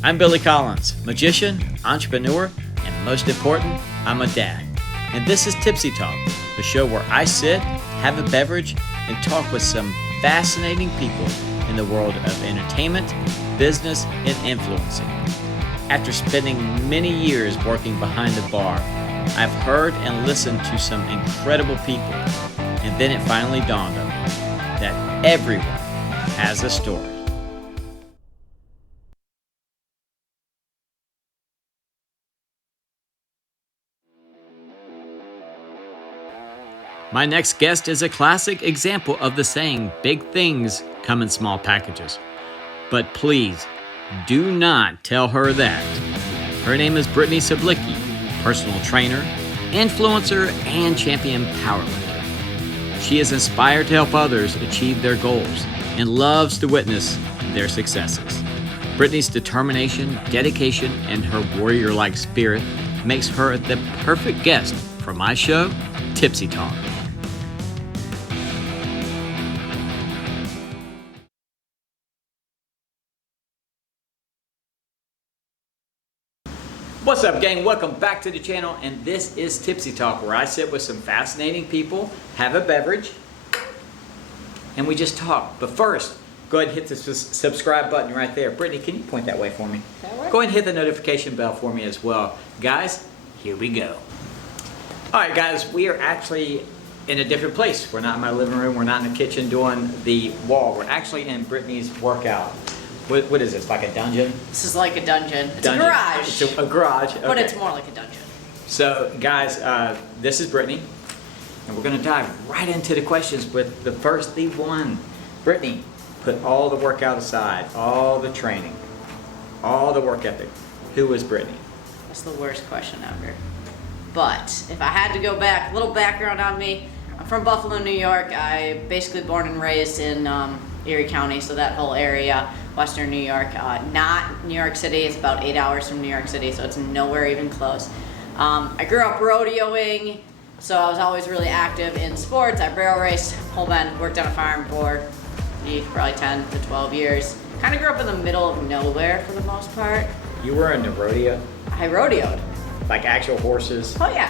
I'm Billy Collins, magician, entrepreneur, and most important, I'm a dad. And this is Tipsy Talk, the show where I sit, have a beverage, and talk with some fascinating people in the world of entertainment, business, and influencing. After spending many years working behind the bar, I've heard and listened to some incredible people, and then it finally dawned on me that everyone has a story. My next guest is a classic example of the saying, big things come in small packages. But please, do not tell her that. Her name is Brittany Suplicki, personal trainer, influencer, and champion powerlifter. She is inspired to help others achieve their goals and loves to witness their successes. Brittany's determination, dedication, and her warrior-like spirit makes her the perfect guest for my show, Tipsy Talk. What's up, gang? Welcome back to the channel, and this is Tipsy Talk, where I sit with some fascinating people, have a beverage, and we just talk. But first, go ahead and hit the subscribe button right there. Brittany, can you point that way for me? That work? Go ahead and hit the notification bell for me as well. Guys, here we go. All right, guys, we are actually in a different place. We're not in my living room. We're not in the kitchen doing the wall. We're actually in Brittany's workout. What is this, like a dungeon? This is like a dungeon. It's a garage. It's a garage. Okay. But it's more like a dungeon. So, guys, this is Brittany, and we're going to dive right into the questions with the one. Brittany, put all the workout aside, all the training, all the work ethic. Who is Brittany? That's the worst question ever. But if I had to go back, a little background on me. I'm from Buffalo, New York. I basically born and raised in Erie County, so that whole area. Western New York, not New York City. It's about 8 hours from New York City, so it's nowhere even close. I grew up rodeoing, so I was always really active in sports. I barrel raced, whole bend, worked on a farm for probably 10 to 12 years. Kind of grew up in the middle of nowhere for the most part. You were in the rodeo? I rodeoed. Like actual horses? Oh yeah.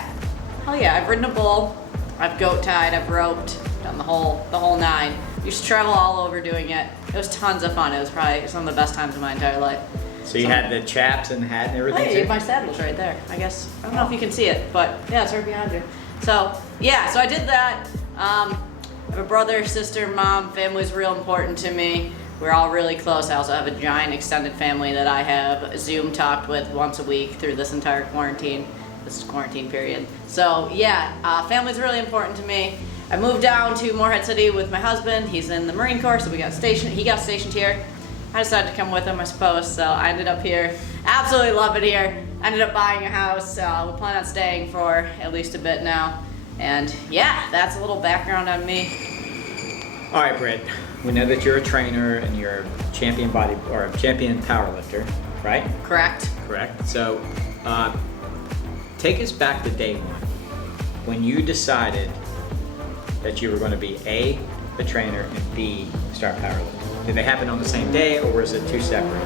Hell yeah, I've ridden a bull, I've goat tied, I've roped, done the whole nine. Used to travel all over doing it. It was tons of fun. It was probably some of the best times of my entire life. So you had the chaps and the hat and everything? Hey, my saddle's right there. I guess, I don't know if you can see it, but yeah, it's right behind you. So yeah, so I did that. I have a brother, sister, mom. Family's real important to me. We're all really close. I also have a giant extended family that I have Zoom talked with once a week through this entire quarantine. This is quarantine period. So yeah, family's really important to me. I moved down to Morehead City with my husband. He's in the Marine Corps, so he got stationed here. I decided to come with him, I suppose, so I ended up here. Absolutely love it here. Ended up buying a house. We plan on staying for at least a bit now. And yeah, that's a little background on me. All right, Britt. We know that you're a trainer and you're a champion champion powerlifter, right? Correct. Correct. So, take us back to day one when you decided that you were going to be A, the trainer, and B, start powerlifting. Did they happen on the same day, or was it two separate?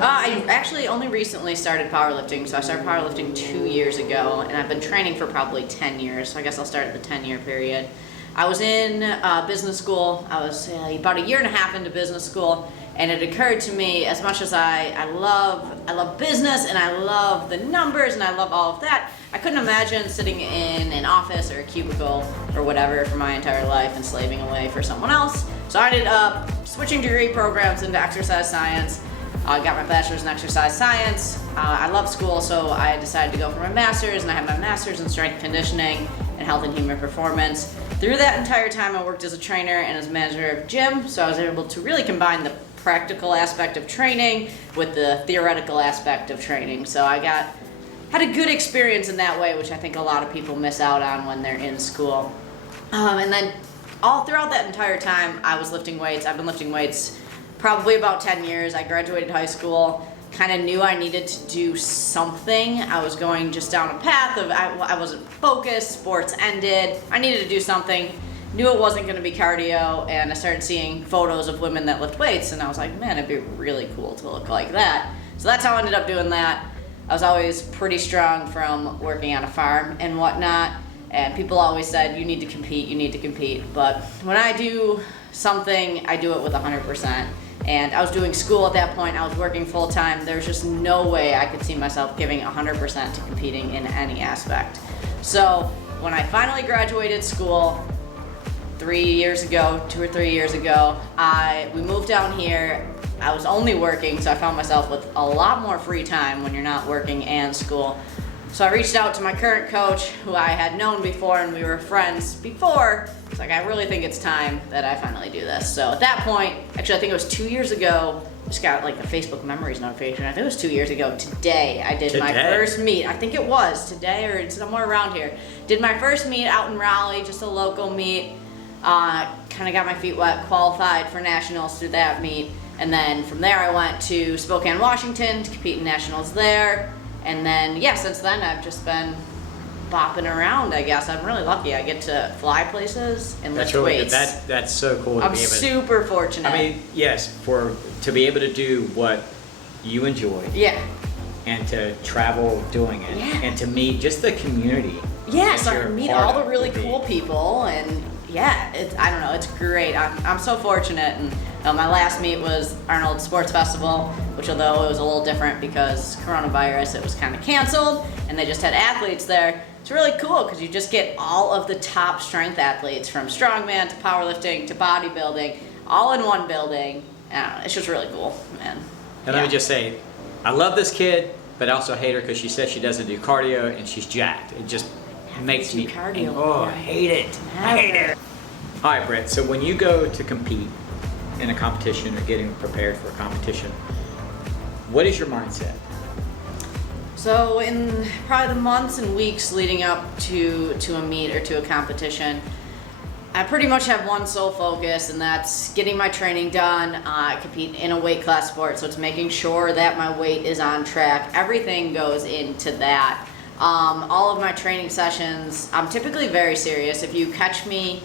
I actually only recently started powerlifting, so I started powerlifting 2 years ago, and I've been training for probably 10 years, so I guess I'll start at the 10-year period. I was in business school. I was about a year and a half into business school, and it occurred to me, as much as I love business and I love the numbers and I love all of that, I couldn't imagine sitting in an office or a cubicle or whatever for my entire life and slaving away for someone else. So I ended up switching degree programs into exercise science. I got my bachelor's in exercise science. I love school, so I decided to go for my master's, and I have my master's in strength conditioning and health and human performance. Through that entire time, I worked as a trainer and as manager of gym, so I was able to really combine the practical aspect of training with the theoretical aspect of training. So I had a good experience in that way, which I think a lot of people miss out on when they're in school. And then all throughout that entire time, I was lifting weights. I've been lifting weights probably about 10 years. I graduated high school, kind of knew I needed to do something. I was going just down a path of, I wasn't focused, sports ended. I needed to do something. Knew it wasn't going to be cardio, and I started seeing photos of women that lift weights, and I was like, man, it'd be really cool to look like that. So that's how I ended up doing that. I was always pretty strong from working on a farm and whatnot, and people always said, you need to compete, you need to compete. But when I do something, I do it with 100%. And I was doing school at that point, I was working full time. There's just no way I could see myself giving 100% to competing in any aspect. So when I finally graduated school 2 or 3 years ago, we moved down here. I was only working, so I found myself with a lot more free time when you're not working and school. So I reached out to my current coach, who I had known before, and we were friends before. It's like, I really think it's time that I finally do this. So at that point, actually I think it was 2 years ago, just got like a Facebook memories notification. I think it was 2 years ago today. I did my first meet. I think it was today or somewhere around here. Did my first meet out in Raleigh, just a local meet. Kind of got my feet wet, qualified for nationals through that meet. And then from there I went to Spokane, Washington to compete in nationals there. And then, yeah, since then I've just been bopping around, I guess. I'm really lucky. I get to fly places and lift weights. That's so cool. I'm super fortunate. I mean, yes, to be able to do what you enjoy. Yeah. And to travel doing it. Yeah. And to meet just the community. Yeah, so I can meet all the really cool people, and yeah, I don't know, it's great. I'm so fortunate. And my last meet was Arnold Sports Festival, which although it was a little different because coronavirus, it was kind of canceled and they just had athletes there. It's really cool because you just get all of the top strength athletes from strongman to powerlifting to bodybuilding all in one building. I don't know, it's just really cool, man. And let me just say, I love this kid, but I also hate her because she says she doesn't do cardio and she's jacked. It just makes me cardio. I hate it. I hate it. All right, Britt, so when you go to compete in a competition or getting prepared for a competition, what is your mindset? So in probably the months and weeks leading up to a meet or to a competition, I pretty much have one sole focus, and that's getting my training done. I compete in a weight class sport, so it's making sure that my weight is on track. Everything goes into that. All of my training sessions, I'm typically very serious. If you catch me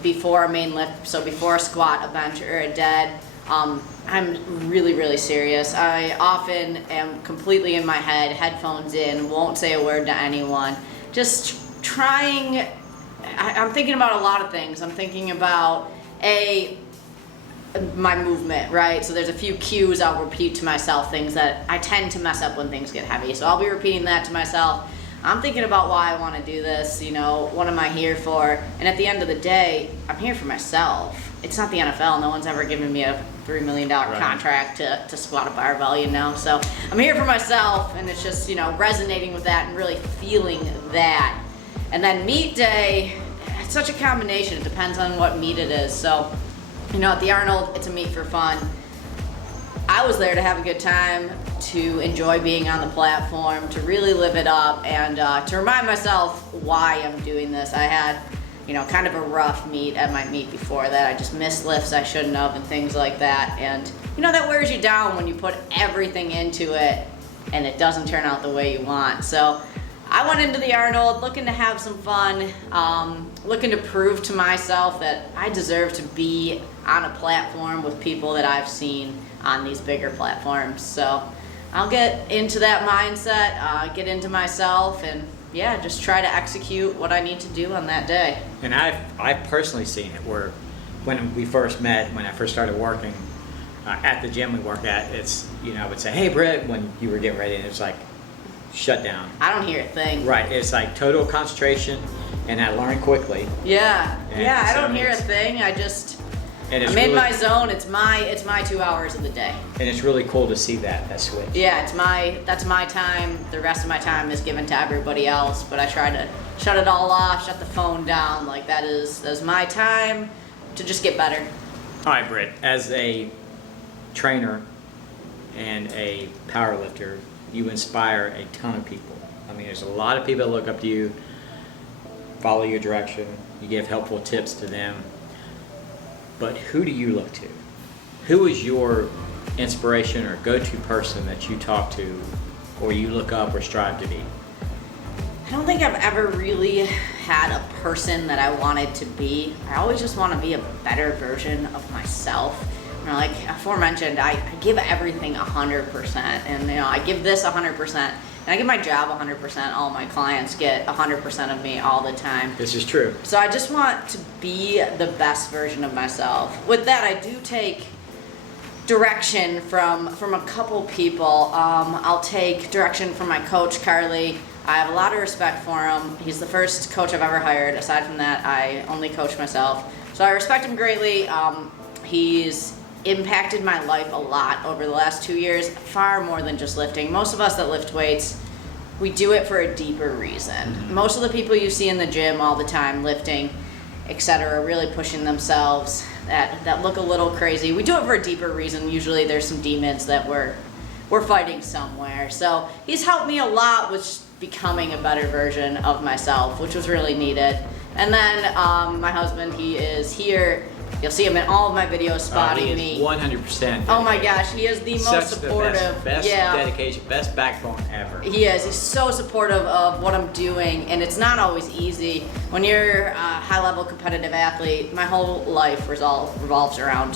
before a main lift, so before a squat, a bench, or a dead, I'm really, really serious. I often am completely in my head, headphones in, won't say a word to anyone. Just trying, I'm thinking about a lot of things. I'm thinking about, my movement, right? So there's a few cues I'll repeat to myself, things that I tend to mess up when things get heavy. So I'll be repeating that to myself. I'm thinking about why I want to do this, what am I here for? And at the end of the day, I'm here for myself. It's not the NFL. No one's ever given me a $3 million contract to squat a barbell, So I'm here for myself, and it's just, resonating with that and really feeling that. And then meet day, it's such a combination. It depends on what meet it is. So, at the Arnold, it's a meet for fun. I was there to have a good time, to enjoy being on the platform, to really live it up, and to remind myself why I'm doing this. I had, kind of a rough meet at my meet before that. I just missed lifts I shouldn't have and things like that. And, that wears you down when you put everything into it and it doesn't turn out the way you want. So I went into the Arnold looking to have some fun, looking to prove to myself that I deserve to be on a platform with people that I've seen on these bigger platforms. So I'll get into that mindset, get into myself, and just try to execute what I need to do on that day. And I've personally seen it where when we first met, when I first started working at the gym we work at, it's, I would say, hey, Britt, when you were getting ready, and it's like, shut down. I don't hear a thing. Right, it's like total concentration, and I learned quickly. Yeah, I don't hear a thing. I'm in my zone. It's my 2 hours of the day. And it's really cool to see that switch. Yeah, that's my time. The rest of my time is given to everybody else, but I try to shut it all off, shut the phone down. Like that is my time to just get better. All right, Britt, as a trainer and a powerlifter, you inspire a ton of people. I mean, there's a lot of people that look up to you, follow your direction, you give helpful tips to them. But who do you look to? Who is your inspiration or go-to person that you talk to or you look up or strive to be? I don't think I've ever really had a person that I wanted to be. I always just want to be a better version of myself. like aforementioned, I give everything 100%, and I give this 100%, and I give my job 100%. All my clients get 100% of me all the time. This is true. So I just want to be the best version of myself. With that, I do take direction from a couple people. I'll take direction from my coach, Carly. I have a lot of respect for him. He's the first coach I've ever hired. Aside from that, I only coach myself. So I respect him greatly. He's impacted my life a lot over the last 2 years, far more than just lifting. Most of us that lift weights, we do it for a deeper reason. Most of the people you see in the gym all the time, lifting, etc., really pushing themselves, that look a little crazy. We do it for a deeper reason. Usually there's some demons that we're fighting somewhere. So he's helped me a lot with becoming a better version of myself, which was really needed. And then my husband, he is here. You'll see him in all of my videos spotting me. 100%. Oh my gosh, he is the most supportive. The best dedication, best backbone ever. He is. He's so supportive of what I'm doing, and it's not always easy. When you're a high-level competitive athlete, my whole life revolves around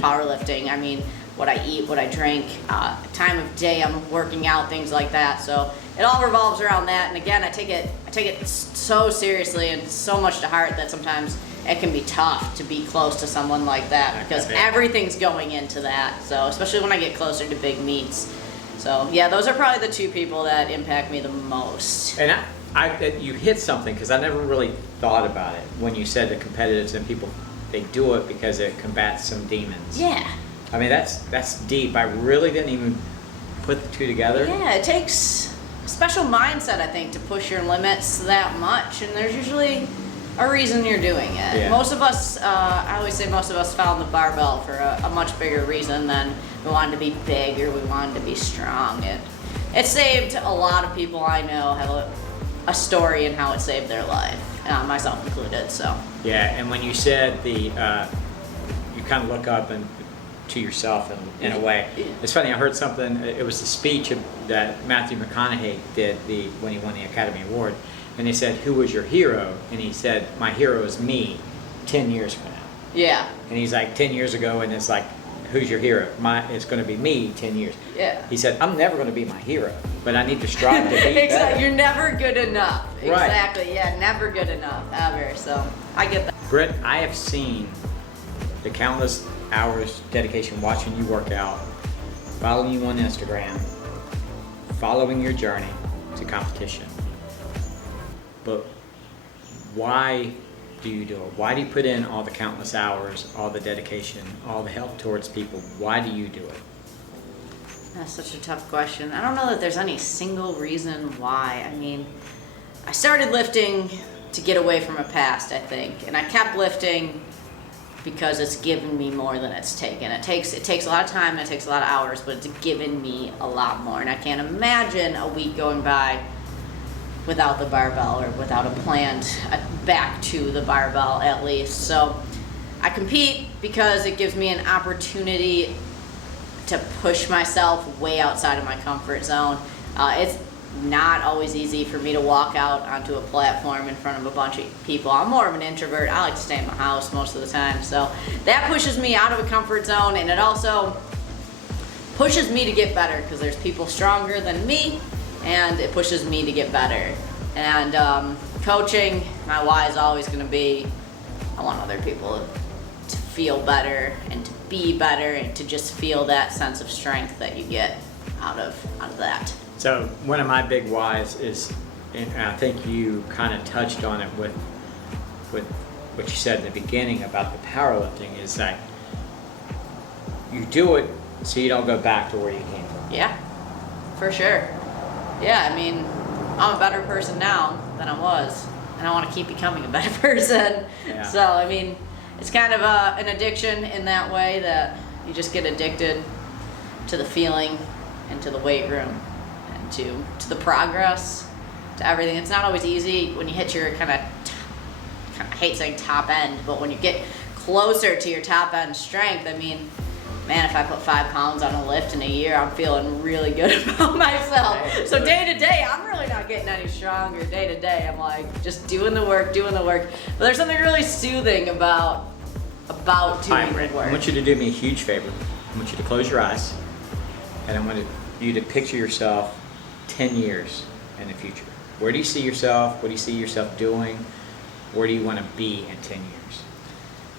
powerlifting. I mean, what I eat, what I drink, time of day I'm working out, things like that. So it all revolves around that. And again, I take it so seriously and so much to heart that sometimes it can be tough to be close to someone like that because everything's going into that. So especially when I get closer to big meets. So yeah, those are probably the two people that impact me the most. And you hit something because I never really thought about it when you said the competitives and people, they do it because it combats some demons. Yeah. I mean, that's deep. I really didn't even put the two together. Yeah, it takes a special mindset, I think, to push your limits that much, and there's usually a reason you're doing it. Yeah. Most of us, I always say most of us found the barbell for a much bigger reason than we wanted to be big or we wanted to be strong. It saved a lot of people I know have a story in how it saved their life, myself included. So. Yeah, and when you said you kind of look up and to yourself in a way. It's funny, I heard something, it was the speech that Matthew McConaughey did when he won the Academy Award, and they said, who was your hero? And he said, my hero is me 10 years from now. Yeah. And he's like, 10 years ago, and it's like, who's your hero? It's going to be me 10 years. Yeah. He said, I'm never going to be my hero, but I need to strive to be exactly. better. You're never good enough. Right. Exactly, yeah, never good enough, ever. So, I get that. Britt, I have seen the countless hours dedication watching you work out, following you on Instagram, following your journey to competition. But why do you do it? Why do you put in all the countless hours, all the dedication, all the help towards people? Why do you do it? That's such a tough question. I don't know that there's any single reason why. I mean, I started lifting to get away from a past, I think, and I kept lifting because it's given me more than it's taken. It takes a lot of time and it takes a lot of hours, but it's given me a lot more. And I can't imagine a week going by without the barbell or without a planned back to the barbell at least. So I compete because it gives me an opportunity to push myself way outside of my comfort zone. It's not always easy for me to walk out onto a platform in front of a bunch of people. I'm more of an introvert. I like to stay in my house most of the time. So that pushes me out of a comfort zone, and it also pushes me to get better because there's people stronger than me, and it pushes me to get better. And coaching, my why is always going to be, I want other people to feel better and to be better and to just feel that sense of strength that you get out of that. So one of my big whys is, and I think you kind of touched on it with what you said in the beginning about the powerlifting, is that you do it so you don't go back to where you came from. Yeah, for sure. Yeah, I mean, I'm a better person now than I was, and I want to keep becoming a better person. Yeah. So, I mean, it's kind of an addiction in that way that you just get addicted to the feeling and to the weight room and to the progress, to everything. It's not always easy when you hit your I hate saying top end, but when you get closer to your top end strength, I mean, man, if I put 5 pounds on a lift in a year, I'm feeling really good about myself. So day to day, I'm really not getting any stronger. Day to day, I'm like just doing the work. But there's something really soothing about about doing the work. I want you to do me a huge favor. I want you to close your eyes, and I want you to picture yourself 10 years in the future. Where do you see yourself? What do you see yourself doing? Where do you want to be in 10 years?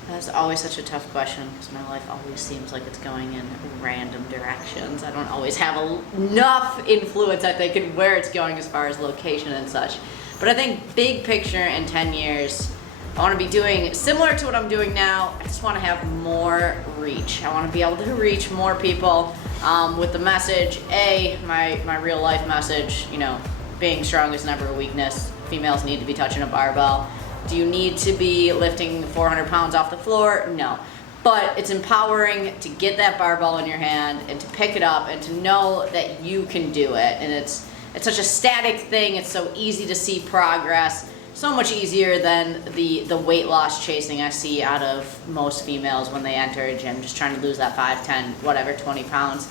That's always such a tough question because my life always seems like it's going in random directions. I don't always have enough influence, I think, in where it's going as far as location and such. But I think big picture in 10 years, I want to be doing similar to what I'm doing now. I just want to have more reach. I want to be able to reach more people with the message, my real life message, being strong is never a weakness. Females need to be touching a barbell. Do you need to be lifting 400 pounds off the floor? No. But it's empowering to get that barbell in your hand and to pick it up and to know that you can do it. And it's such a static thing. It's so easy to see progress. So much easier than the weight loss chasing I see out of most females when they enter a gym, just trying to lose that 5, 10, whatever, 20 pounds.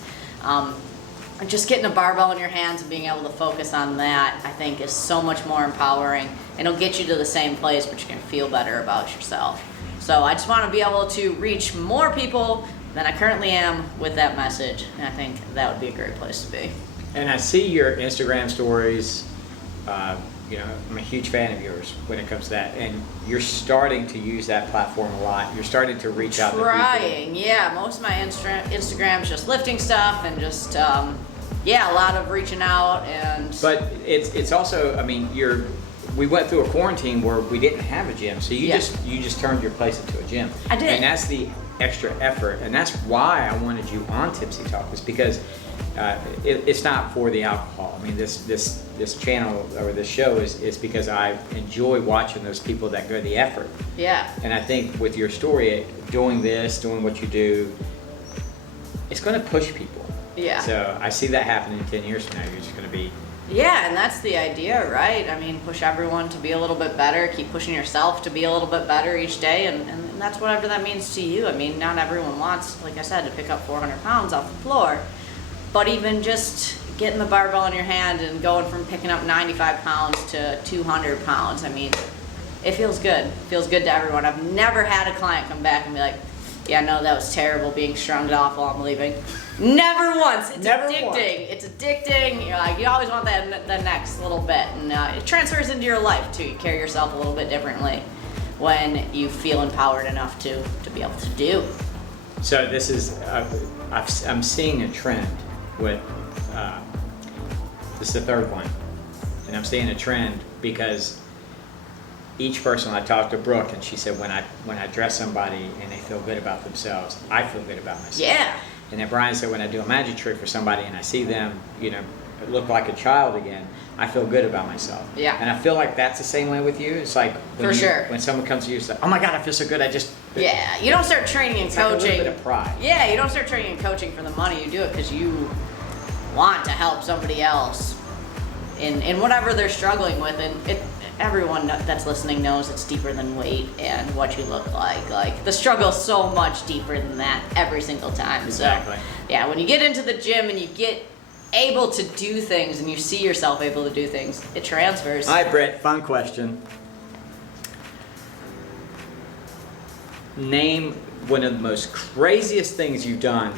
Just getting a barbell in your hands and being able to focus on that, I think, is so much more empowering. And it'll get you to the same place, but you're going to feel better about yourself. So I just want to be able to reach more people than I currently am with that message. And I think that would be a great place to be. And I see your Instagram stories. I'm a huge fan of yours when it comes to that. And you're starting to use that platform a lot. You're starting to reach out to people. Trying, yeah. Most of my Instagram is just lifting stuff and just, a lot of reaching out. But it's also, we went through a quarantine where we didn't have a gym. So you just turned your place into a gym. I did. And that's the extra effort. And that's why I wanted you on Tipsy Talk, is because it's not for the alcohol. This channel or this show is because I enjoy watching those people that go the effort. Yeah. And I think with your story, doing what you do, it's going to push people. Yeah. So I see that happening in 10 years from now. You're just going to be. Yeah, and that's the idea, right? Push everyone to be a little bit better, keep pushing yourself to be a little bit better each day, and that's whatever that means to you. Not everyone wants, like I said, to pick up 400 pounds off the floor, but even just getting the barbell in your hand and going from picking up 95 pounds to 200 pounds, it feels good. It feels good to everyone. I've never had a client come back and be like, yeah, no, that was terrible, being strung awful, I'm leaving. Never once. It's addicting. It's addicting. You always want that next little bit, and it transfers into your life too. You carry yourself a little bit differently when you feel empowered enough to be able to do. So this is, I'm seeing a trend with, this is the third one, and I'm seeing a trend because each person, I talked to Brooke, and she said when I dress somebody and they feel good about themselves, I feel good about myself. Yeah. And then Brian said when I do a magic trick for somebody and I see them, look like a child again, I feel good about myself. Yeah. And I feel like that's the same way with you. It's like when someone comes to you and says, oh my God, I feel so good, Yeah, you don't start training and coaching. Like a little bit of pride. Yeah, you don't start training and coaching for the money. You do it because you want to help somebody else in whatever they're struggling with. And everyone that's listening knows it's deeper than weight and what you look like. Like, the struggle's so much deeper than that every single time. Exactly. So, yeah, when you get into the gym and you get able to do things and you see yourself able to do things, it transfers. All right, Britt, fun question. Name one of the most craziest things you've done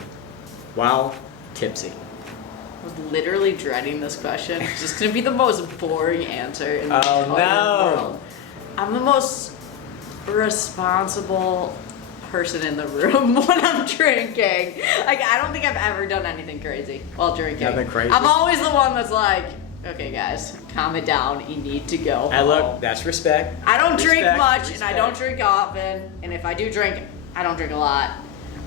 while tipsy. I was literally dreading this question. It's just going to be the most boring answer in the entire world. I'm the most responsible person in the room when I'm drinking. I don't think I've ever done anything crazy while drinking. Nothing crazy? I'm always the one that's like, okay guys, calm it down. You need to go home. Look, that's respect. I don't drink much and I don't drink often. And if I do drink, I don't drink a lot.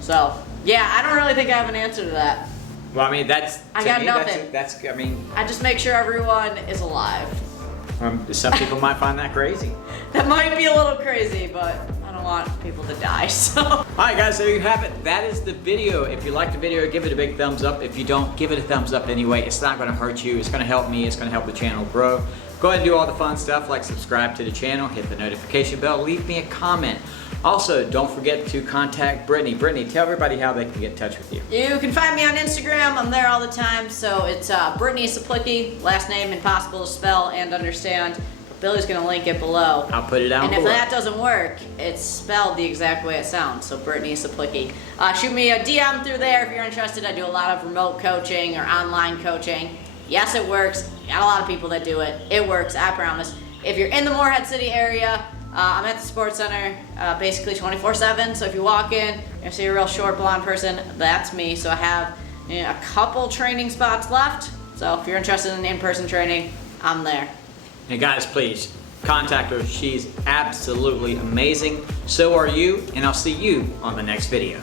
So, yeah, I don't really think I have an answer to that. Well, I got nothing. I just make sure everyone is alive. Some people might find that crazy. That might be a little crazy, but I don't want people to die, so. All right, guys, there you have it. That is the video. If you like the video, give it a big thumbs up. If you don't, give it a thumbs up anyway. It's not going to hurt you. It's going to help me. It's going to help the channel grow. Go ahead and do all the fun stuff, like subscribe to the channel, hit the notification bell, leave me a comment. Also, don't forget to contact Brittany. Brittany, tell everybody how they can get in touch with you. You can find me on Instagram. I'm there all the time. So it's Brittany Suplicki, last name impossible to spell and understand. Billy's gonna link it below. I'll put it down And below. if that doesn't work, it's spelled the exact way it sounds. So Brittany Suplicki. Shoot me a DM through there if you're interested. I do a lot of remote coaching or online coaching. Yes, it works. Got a lot of people that do it. It works, I promise. If you're in the Moorhead City area, I'm at the Sports Center basically 24/7. So if you walk in, you're gonna see a real short blonde person. That's me. So I have a couple training spots left. So if you're interested in in-person training, I'm there. And guys, please contact her. She's absolutely amazing. So are you, and I'll see you on the next video.